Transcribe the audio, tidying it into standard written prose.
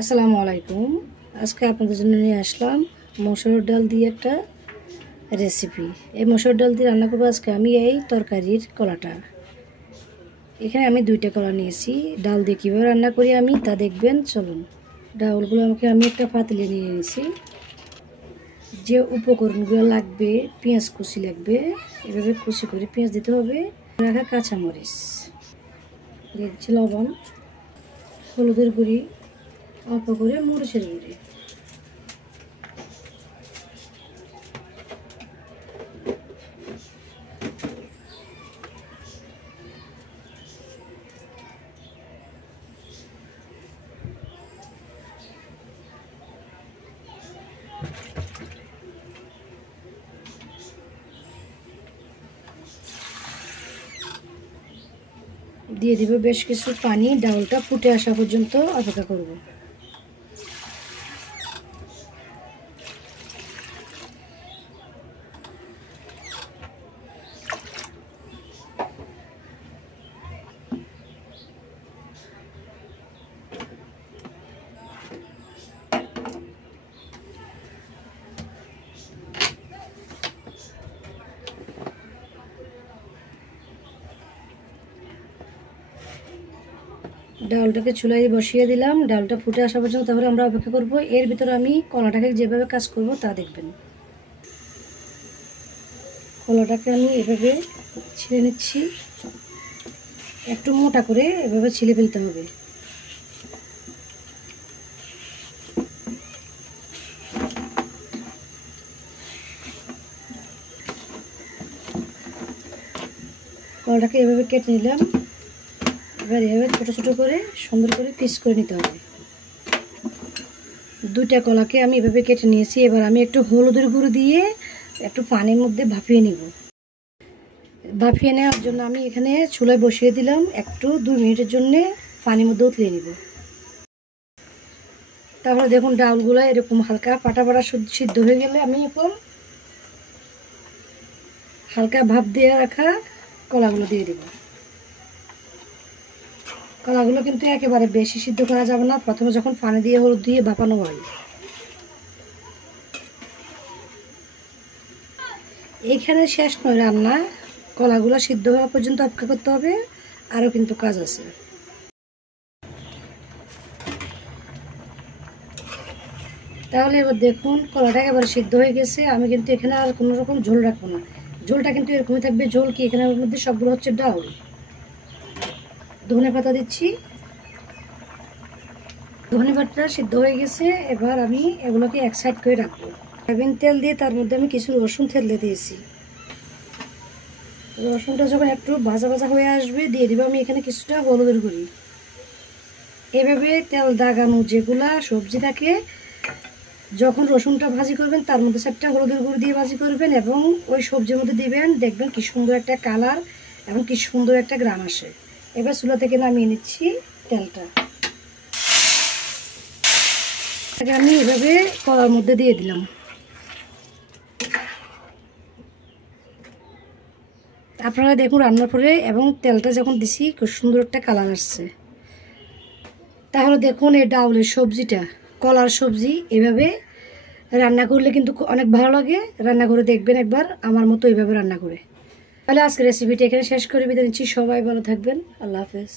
আসসালামু আলাইকুম। আজকে আপনাদের জন্য নিয়ে আসলাম মসুর ডাল দিয়ে একটা রেসিপি। এই মসুর ডাল দিয়ে রান্না করবো আজকে আমি এই তরকারির কলাটা। এখানে আমি 2টা কলা নিয়েছি। ডাল দিয়ে কীভাবে রান্না করি আমি তা দেখবেন। চলুন, ডালগুলো আমি একটা পাতিলে নিয়ে নিয়েছি। যে উপকরণগুলো লাগবে, পেঁয়াজ কুচি লাগবে, এভাবে কুচি করে পেঁয়াজ দিতে হবে, রাখা কাঁচামরিচ দিয়ে দিচ্ছি, লবণ, হলুদের গুঁড়ি, অল্প করে মরিচের গুঁড়ি, দিয়ে দিব বেশ কিছু পানি। ডালটা ফুটে আসা পর্যন্ত অপেক্ষা করব। ডালটাকে চুলায় বসিয়ে দিলাম। ডালটা ফুটে আসা পর্যন্ত তারপরে আমরা অপেক্ষা করব। এর ভিতরে আমি কলাটাকে যেভাবে কাজ করব তা দেখবেন। কলাটাকে আমি এভাবে ছিলে নিচ্ছি, একটু মোটা করে এভাবে ছিলে ফেলতে হবে। কলাটাকে এভাবে কেটে নিলাম। এবার এভাবে ছোটো ছোটো করে সুন্দর করে পিস করে নিতে হবে। 2টা কলাকে আমি এভাবে কেটে নিয়েছি। এবার আমি একটু হলুদের গুঁড়ো দিয়ে একটু পানির মধ্যে ভাপিয়ে নিব। ভাপিয়ে নেওয়ার জন্য আমি এখানে চুলায় বসিয়ে দিলাম। একটু 2 মিনিটের জন্য পানির মধ্যে উতলিয়ে নিব। তারপরে দেখুন ডালগুলো এরকম হালকা পাটা পাটা সিদ্ধ হয়ে গেলে আমি এখন হালকা ভাপ দিয়ে রাখা কলাগুলো দিয়ে দেব। কলাগুলো কিন্তু একেবারে বেশি সিদ্ধ করা যাবে না। প্রথমে যখন পানি দিয়ে হলুদ দিয়ে ভাপানো হয়। এইখানে শেষ নয় রান্না, কলাগুলো সিদ্ধ হওয়া পর্যন্ত অপেক্ষা করতে হবে। আরও কিন্তু কাজ আছে। তাহলে এবার দেখুন কলাটা একেবারে সিদ্ধ হয়ে গেছে। আমি কিন্তু এখানে আর কোনো রকম ঝোল রাখবো না। ঝোলটা কিন্তু এরকমই থাকবে। ঝোল কি, এখানে ওর মধ্যে সবগুলো হচ্ছে ডাল। ধনে পাতা দিচ্ছি। ধনে পাতাটা সিদ্ধ হয়ে গেছে। এবার আমি এগুলোকে এক সাইড করে রাখবো। সয়াবিন তেল দিয়ে তার মধ্যে আমি কিছু রসুন থেতলে দিয়েছি। রসুনটা যখন একটু ভাজা ভাজা হয়ে আসবে দিয়ে দিব আমি এখানে কিছুটা হলুদের গুঁড়ি। এভাবে তেল দাগানো যেগুলা সবজি থাকে, যখন রসুনটা ভাজি করবেন তার মধ্যে 4টা হলুদের গুঁড়ি দিয়ে ভাজি করবেন এবং ওই সবজির মধ্যে দিবেন। দেখবেন কি সুন্দর একটা কালার এবং কি সুন্দর একটা গ্রান আসে। এবার চুলা থেকে নামিয়ে নিচ্ছি তেলটা। আমি এভাবে কলার মধ্যে দিয়ে দিলাম। আপনারা দেখুন রান্নার পরে এবং তেলটা যখন দিছি খুব সুন্দর একটা কালার আসছে। তাহলে দেখুন এই ডাউলের সবজিটা, কলার সবজি এভাবে রান্না করলে কিন্তু অনেক ভালো লাগে। রান্না করে দেখবেন একবার আমার মতো এইভাবে রান্না করে। তাহলে আজকে রেসিপিটা এখানে শেষ করে বিদায় নিচ্ছি। সবাই ভালো থাকবেন। আল্লাহ হাফেজ।